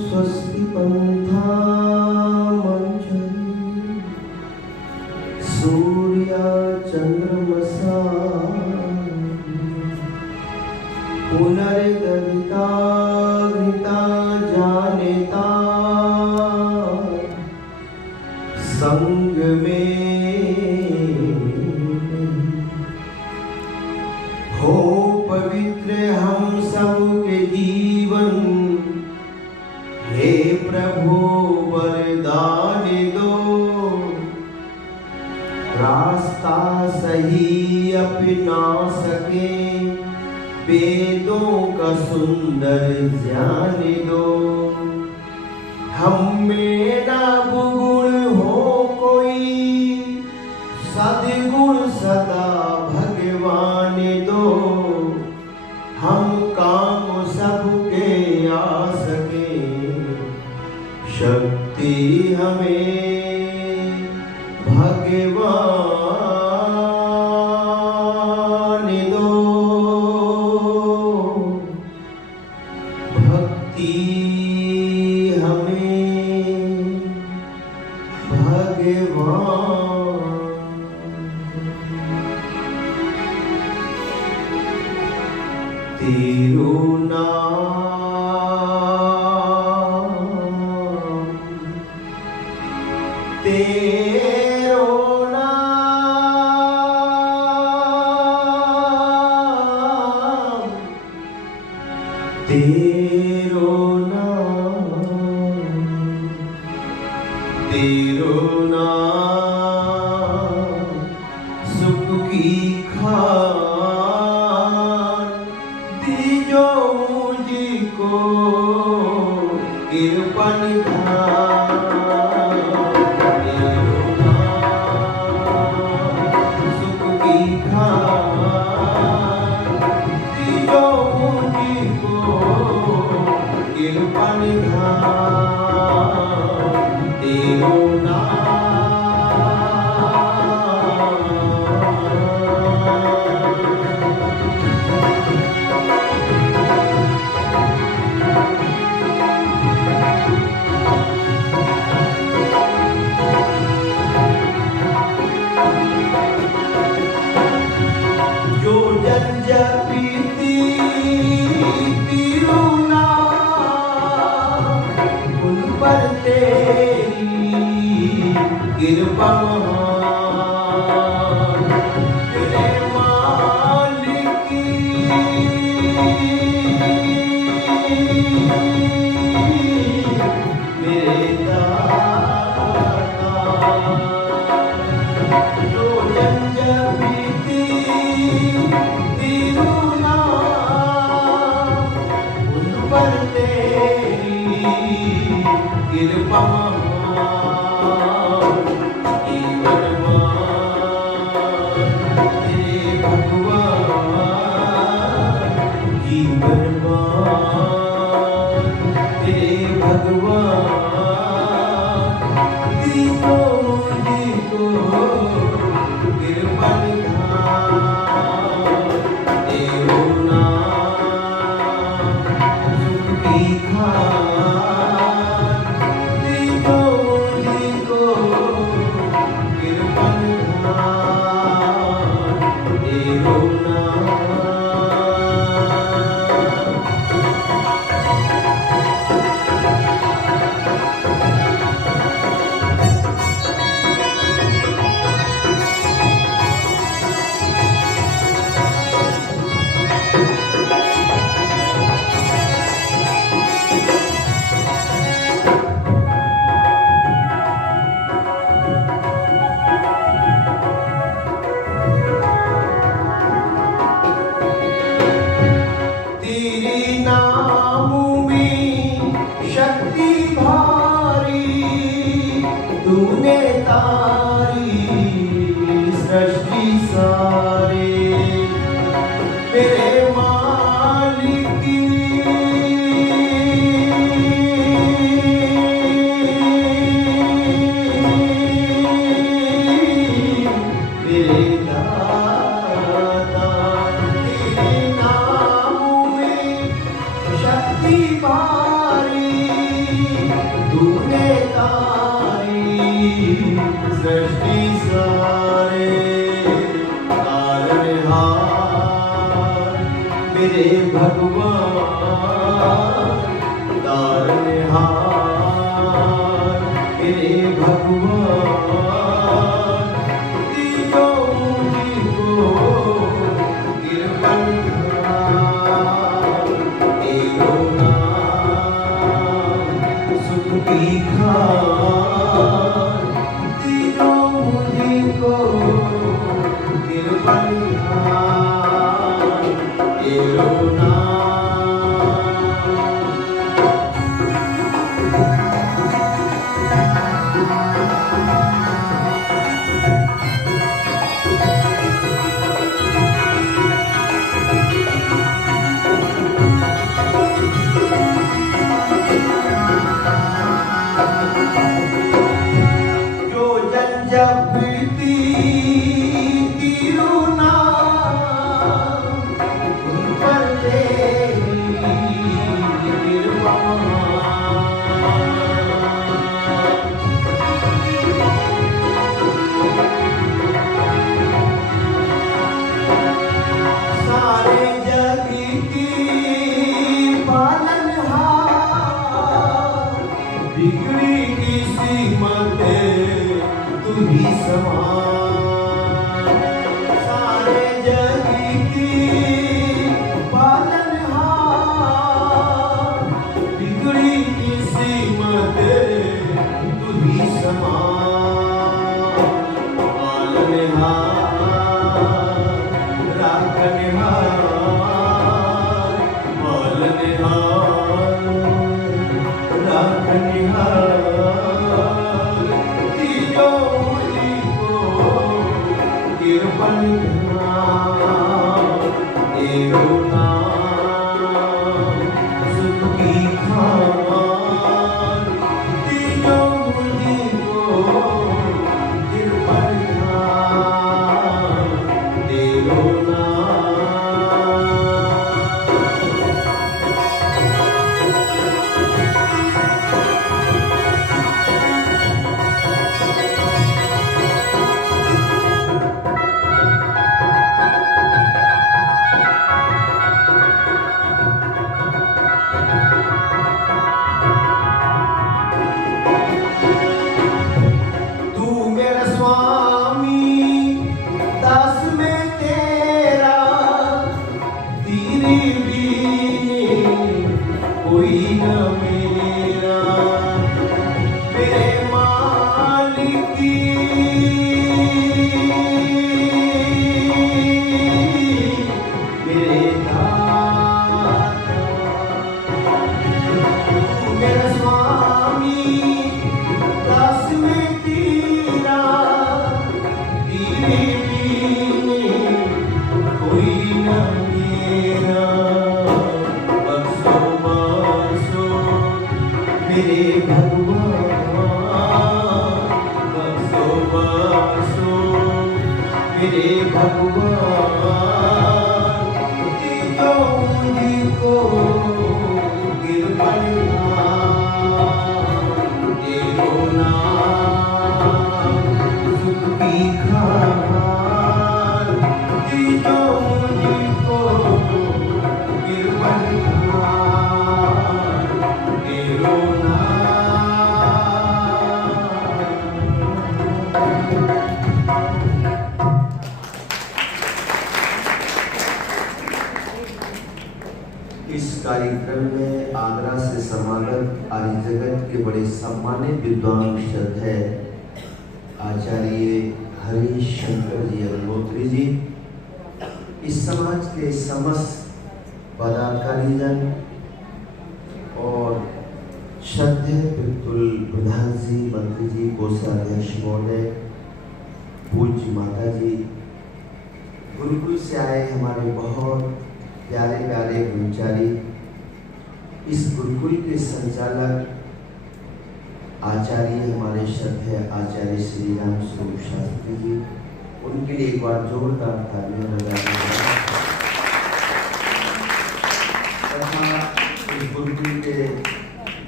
स्वस्ति पन्थामञ्जरी सूर्या चन्द्रमसा पुनर्दविता घृता जानेता संग में हो पवित्र हम सब के जीवन। हे प्रभु वरदान दो, रास्ता सही अपना सके, वेदों का सुंदर ज्ञान दो। हम में न बुगुण हो कोई, सद्गुण सदा भगवान दो। हम काम सबके आ सके, शक्ति हमें भगवान दो। भक्ति हमें भगवान। तेरो नाम, तेरो नाम, तेरो नाम, तेरो नाम सुख की खान दीजो मुझको कृपा निधान। तेरो नाम सुख की खान दीजो मुझको कृपा निधान। तेरो जो जन जपीती तिरुनाम, उन पर तेरी कृपा महान। तेरे मालिक मेरे दाता, जो जन जपीती तिरुनाम, उन पर तेरी कृपा महान। तेरे भगवान, जीवनवान तेरे भगवान, दीजो मुझको कृपा निधान। तेरो नाम सुख की खान दीजो मुझको कृपा निधान। तेरो नाम तूने तारी सृष्टि सारे मेरे मालिक मेरे दाता। मेरे भगवान तारनहार, मेरे भगवान दीजो मुझको गिरपनहार, तेरो नाम सुख की खान दीजो मुझको गिरपनहार, तेरो नाम। जो जन जपती तेरो नाम, उन पर तेरी कृपा। सारे जग की पालनहार, बिगड़ी किस्मत तू ही समान। सारे जग की पालनहार, बिगड़ी किस्मत तू ही समान। पालनहार राखनहार, पालनहार राखनहार दीजो मुझको गिरपनहार, तेरो नाम सुख की खान दीजो मुझको गिरपनहार, तेरो नाम। तू मेरा स्वामी दास में तेरा, तेरी बीने कोई न मेरा। मेरे मालिक मेरे दाता, तू मेरा स्वामी दास में तेरा, तेरे बीने कोई न मेरा। बख्शो बख्शो मेरे भगवान, बख्शो बख्शो मेरे भगवान दीजो मुझको गिरपनहार, तेरो नाम सुख की खान दीजो मुझको गिरपनहार, तेरो नाम। इस कार्यक्रम में आगरा से समागत आर्य जगत के बड़े सम्मानित विद्वान श्रद्धेय आचार्य हरीश शंकर जी अग्निहोत्री जी, इस समाज के समस्त पदाधिकारीजन और श्रद्धेय बिल्कुल प्रधान जी, मंत्री जी, कोषाध्यक्ष महोदय, पूज्य माता जी, गुरुकुल से आए हमारे बहुत प्यारे प्यारे ब्रह्मचारी, इस गुरुकुल के संचालक आचार्य हमारे श्रद्धेय आचार्य श्री राम स्वरूप शास्त्री जी, उनके लिए एक बार जोरदार तालियां बजाते हैं। तथा इस गुरुकुल के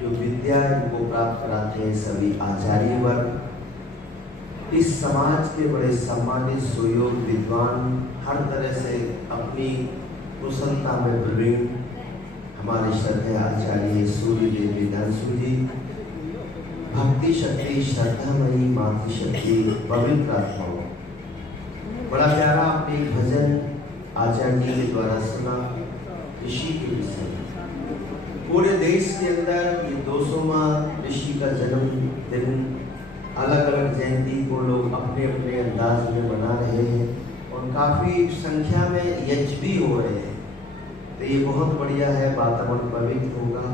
जो विद्या को प्राप्त कराते हैं सभी आचार्य वर्ग, इस समाज के बड़े सम्मानित सुयोग विद्वान, हर तरह से अपनी कुशलता में प्रवीण हमारे श्रद्धेय आचार्य सूर्यदेव विधानसु जी, भक्ति शक्ति श्रद्धामयी मातृशक्ति पवित्र आत्माओं, बड़ा प्यारा आपने एक भजन आचार्य जी के द्वारा सुना ऋषि के विषय में। पूरे देश के अंदर ये 200वां ऋषि का जन्मदिन अलग अलग जयंती को लोग अपने अपने अंदाज में मना रहे हैं और काफी संख्या में यज्ञ भी हो रहे हैं। तो ये बहुत बढ़िया है, वातावरण पवित्र होगा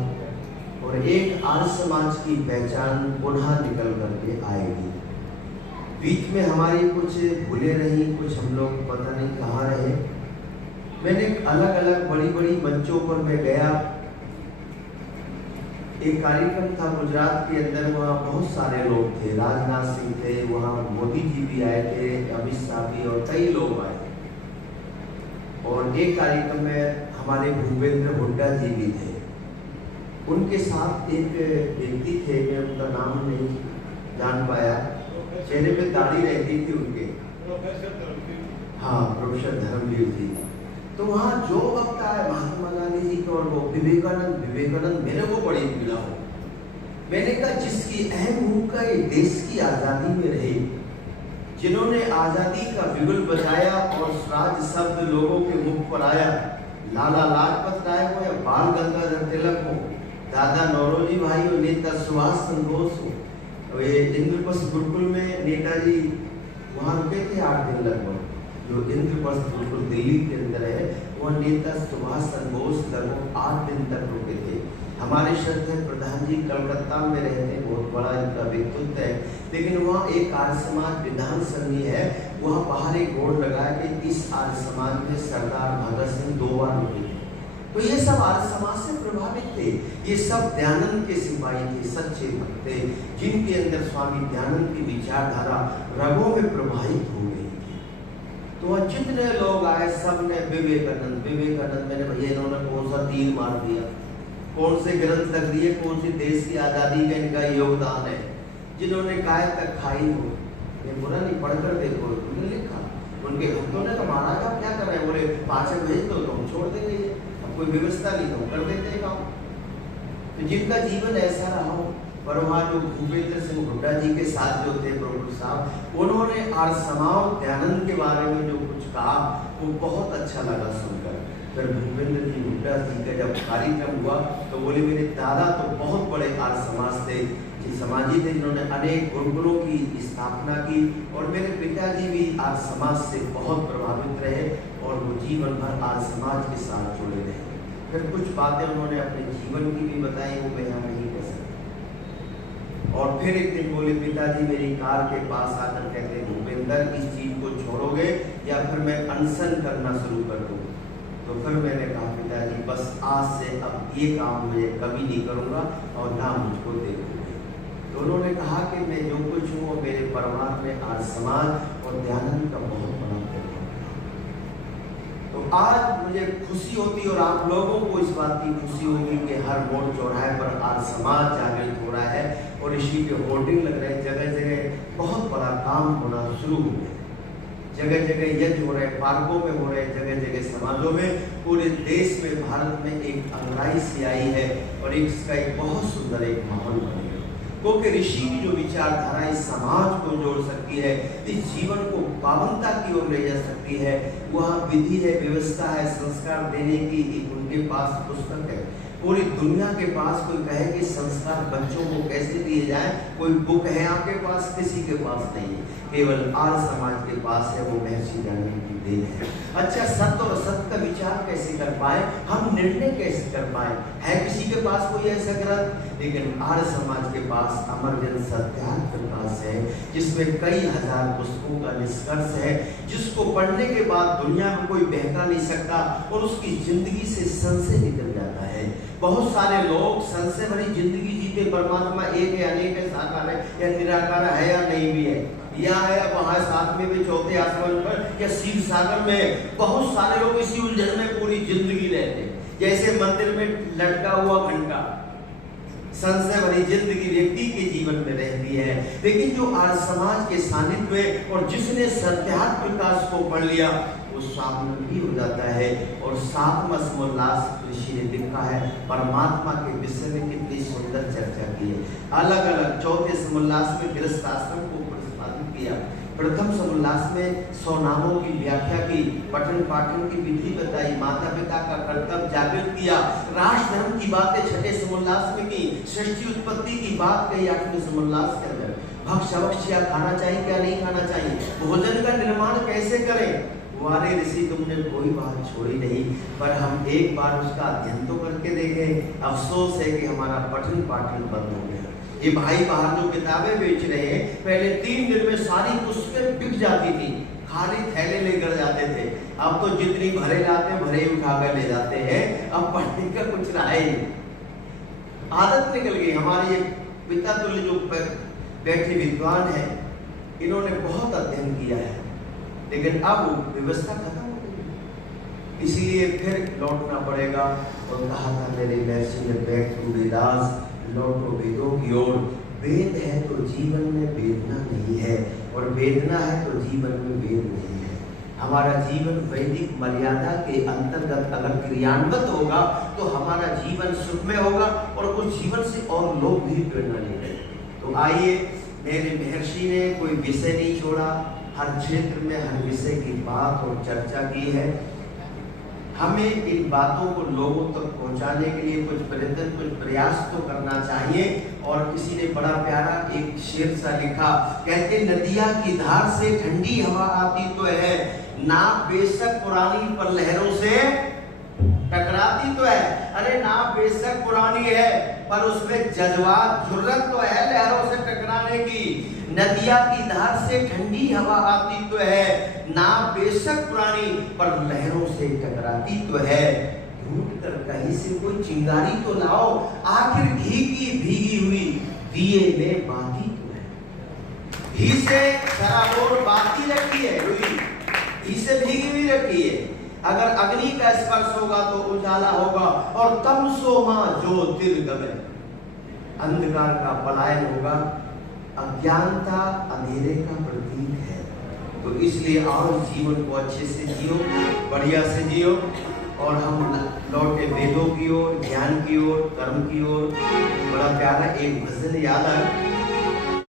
और एक आर्य समाज की पहचान पुनः निकल करके आएगी। बीच में हमारी कुछ भूले रही, कुछ हम लोग पता नहीं कहाँ रहे। मैंने अलग अलग बड़ी बड़ी मंचों पर मैं गया, एक कार्यक्रम था गुजरात के अंदर, वहाँ बहुत सारे लोग थे, राजनाथ सिंह थे, वहाँ मोदी जी भी आए थे, अमित शाह भी और कई लोग आए। और एक कार्यक्रम में हमारे भूपेंद्र हुड्डा जी भी थे। उनके साथ एक व्यक्ति थे, मैं उनका नाम नहीं जान पाया, चेहरे पे दाढ़ी रहती थी उनके, हाँ प्रोफेसर धर्मवीर जी। तो वहाँ जो वक्त आया महात्मा गांधी जी का और वो विवेकानंद मेरे को बड़ी पीड़ा हो। मैंने कहा जिसकी अहम भूमिका देश की आजादी में रही, जिन्होंने आजादी का बिगुल बजाया और स्वराज शब्द लोगों के मुख पर आया, लाला लाजपत राय हो या बाल गंगाधर तिलक हो, दादा नौरोजी भाई हो, नेता सुभाष चंद्र बोस हो, ये इंद्रप्रस्थ गुरुकुल में नेताजी वहाँ रुके थे 8 दिन लगभग, जो इंद्रप्रस्थ गुरुकुल दिल्ली के अंदर है, वह नेता सुभाष चंद्र बोस लगभग 8 दिन तक रुके थे। हमारे श्रद्धेय प्रधान जी कलकत्ता में रहते हैं, बहुत बड़ा इनका व्यक्तित्व है, लेकिन वहाँ एक आर्य समाज विधान संघी है, वहाँ बाहर एक बोर्ड लगाया कि इस आर्य समाज में सरदार भगत सिंह 2 बार रुके थे। तो ये सब आर्य समाज से प्रभावित थे, ये सब दयानंद के सिपाही थे, सच्चे भक्त थे, जिनके अंदर स्वामी दयानंद की विचारधारा रगों में प्रभावित हो गई थी। तो जितने लोग आए सब ने विवेकानंद, मैंने भैया इन्होंने कौन सा तीर मार दिया, कौन से ग्रंथ तक दिए, कौन सी देश की आजादी का इनका योगदान है, जिन्होंने काय तक खाई हो, ये बुरा नहीं, पढ़कर देखो, उन्होंने लिखा। उनके भक्तों ने कहा महाराज आप क्या कर रहे हैं, बोले पाचक भेज दो तो हम छोड़ देंगे, अब कोई व्यवस्था नहीं तो कर देते हैं काम। तो जिनका जीवन ऐसा रहा हो, पर वहाँ जो भूपेंद्र सिंह हुड्डा जी के साथ जो थे प्रोफेसर साहब, उन्होंने आर्य समाज दयानंद के बारे में जो कुछ कहा वो बहुत अच्छा लगा सुनकर। फिर भूपेंद्र जी हुड्डा जी का जब कार्यक्रम हुआ तो बोले मेरे दादा तो बहुत बड़े आर्य समाज थे, समाजी थे, जिन्होंने अनेक गुरुकुलों की स्थापना की और मेरे पिताजी भी आर्य समाज से बहुत प्रभावित रहे और वो जीवन भर आर्य समाज के साथ जुड़े रहे। फिर कुछ बातें उन्होंने अपने जीवन की भी बताई, वो मैं यहाँ नहीं कह सकता। और फिर एक दिन बोले पिताजी मेरी कार के पास आकर कहते भूपेंद्र इस चीज को छोड़ोगे या फिर मैं अनशन करना शुरू कर दूँ। तो फिर मैंने कहा पिताजी बस आज से अब ये काम मैं कभी नहीं करूँगा और ना मुझको देखूंगा। तो उन्होंने कहा कि मैं जो कुछ हूँ मेरे परिवार में आर्य समाज और दयानंद का बहुत बड़ा प्रभाव है। तो आज मुझे खुशी होती और आप लोगों को इस बात की खुशी होगी कि हर मोड़ चौराहे पर आर्य समाज जागृत हो रहा है और इसी के होर्डिंग लग रहे हैं, जगह जगह बहुत बड़ा काम होना शुरू हो गया, जगह जगह यज्ञ हो रहे हैं, पार्कों में हो रहे हैं, जगह जगह समाजों में, पूरे देश में भारत में एक अंगड़ाई सी आई है और इसका एक बहुत सुंदर एक माहौल बन गया। क्योंकि ऋषि की जो विचारधारा इस समाज को जोड़ सकती है, इस जीवन को पावनता की ओर ले जा सकती है, वह विधि है, व्यवस्था है, संस्कार देने की एक उनके पास पुस्तक है। पूरी दुनिया के पास कोई कहे कि संस्कार बच्चों को कैसे दिए जाए, कोई बुक है आपके पास, किसी के पास नहीं है, केवल आर्य समाज के पास है, वो महर्षि दयानंद की देन है। अच्छा सत्य और सत्य का विचार कैसे कर पाए, हम निर्णय कैसे कर पाए, है किसी के पास कोई ऐसा ग्रंथ, लेकिन आर्य समाज के पास अमरजन सत्यार्थ प्रकाश है, जिसमें कई हजार पुस्तकों का निष्कर्ष है, जिसको पढ़ने के बाद दुनिया में कोई बहका नहीं सकता और उसकी जिंदगी से संशय निकल जाता है। बहुत सारे लोग संशय भरी जिंदगी जीते, परमात्मा एक है, अनेक है, साकार है या निराकार है या नहीं भी है, यहाँ है या वहाँ, साथ में भी चौथे आसमान पर या शिव सागर में। बहुत सारे लोग इसी उलझन में पूरी जिंदगी रहते हैं, जैसे मंदिर में लटका हुआ घंटा। संशय भरी जिंदगी व्यक्ति के जीवन में रहती है, लेकिन जो आर्य समाज के सानिध्य में और जिसने सत्यार्थ प्रकाश को पढ़ लिया वो स्वावलंबी भी हो जाता है। और 7वां समोल्लास ऋषि ने लिखा है, परमात्मा के विषय में कितनी सुंदर चर्चा की है। अलग अलग 4थे समोल्लास में गृहस्थाश्रम को प्रतिपादित किया। प्रथम समोल्लास में 100 नामों की व्याख्या की, पठन पाठन की विधि बताई, माता पिता का कर्तव्य जागृत किया, राष्ट्र धर्म की बातें 6ठे समोल्लास में की, सृष्टि उत्पत्ति की बात कही 8वें समोल्लास के अंदर। भक्ष अवक्ष क्या खाना चाहिए क्या नहीं खाना चाहिए, भोजन का निर्माण कैसे करें, हमारे ऋषि तुमने कोई बात छोड़ी नहीं। पर हम एक बार उसका अध्ययन तो करके देखें। अफसोस है कि हमारा पठन पाठन बंद हो गया। ये भाई बाहर जो किताबें बेच रहे हैं, पहले 3 दिन में सारी पुस्तकें बिक जाती थी, खाली थैले लेकर जाते थे। अब तो जितनी भरे लाते भरे उठाकर ले जाते हैं, अब पढ़ने का कुछ रहा ही नहीं। आदत निकल गई। हमारे ये पिता तुल्य जो बैठे विद्वान है, इन्होंने बहुत अध्ययन किया है, लेकिन अब व्यवस्था खत्म हो गई, इसीलिए फिर लौटना पड़ेगा। और कहा था मेरे महर्षि ने, बैक टू वेदास, लौटो वेदों की ओर। वेद है तो जीवन में वेदना नहीं है, और वेदना है तो जीवन में वेद नहीं है। हमारा जीवन वैदिक मर्यादा के अंतर्गत अगर क्रियान्वित होगा तो हमारा जीवन सुखमय होगा, और उस जीवन से और लोग भी प्रेरणा लेंगे। तो आइए, मेरे महर्षि ने कोई विषय नहीं छोड़ा, हर क्षेत्र में हर विषय की बात और चर्चा की है। हमें इन बातों को लोगों तक पहुंचाने के लिए कुछ प्रयत्न कुछ प्रयास तो करना चाहिए। और किसी ने बड़ा प्यारा एक शेर सा लिखा, कहते नदिया की धार से ठंडी हवा आती तो है, नाव बेशक पुरानी पर लहरों से टकराती तो है। अरे नाव बेशक पुरानी है, पर उसमें जज्बात जुर्रत तो है लहरों से टकराने की। नदिया की धार से ठंडी हवा आती तो है, नाव बेशक पुरानी पर लहरों से टकराती तो है। ढूंढ कर कहीं से कोई चिंगारी तो लाओ, आखिर घी की भीगी हुई दिए में बाती तो है। घी से सराबोर बाती रखी है, घी से भीगी हुई रखी है। अगर अग्नि का स्पर्श होगा तो उजाला होगा, और तमसो मां ज्योतिर्गमय, अंधकार का पलायन होगा। अज्ञानता अंधेरे का प्रतीक है। तो इसलिए आओ जीवन को अच्छे से जियो, बढ़िया से जियो, और हम लौटे वेदों की ओर, ज्ञान की ओर, कर्म की ओर। बड़ा प्यारा एक भजन याद है,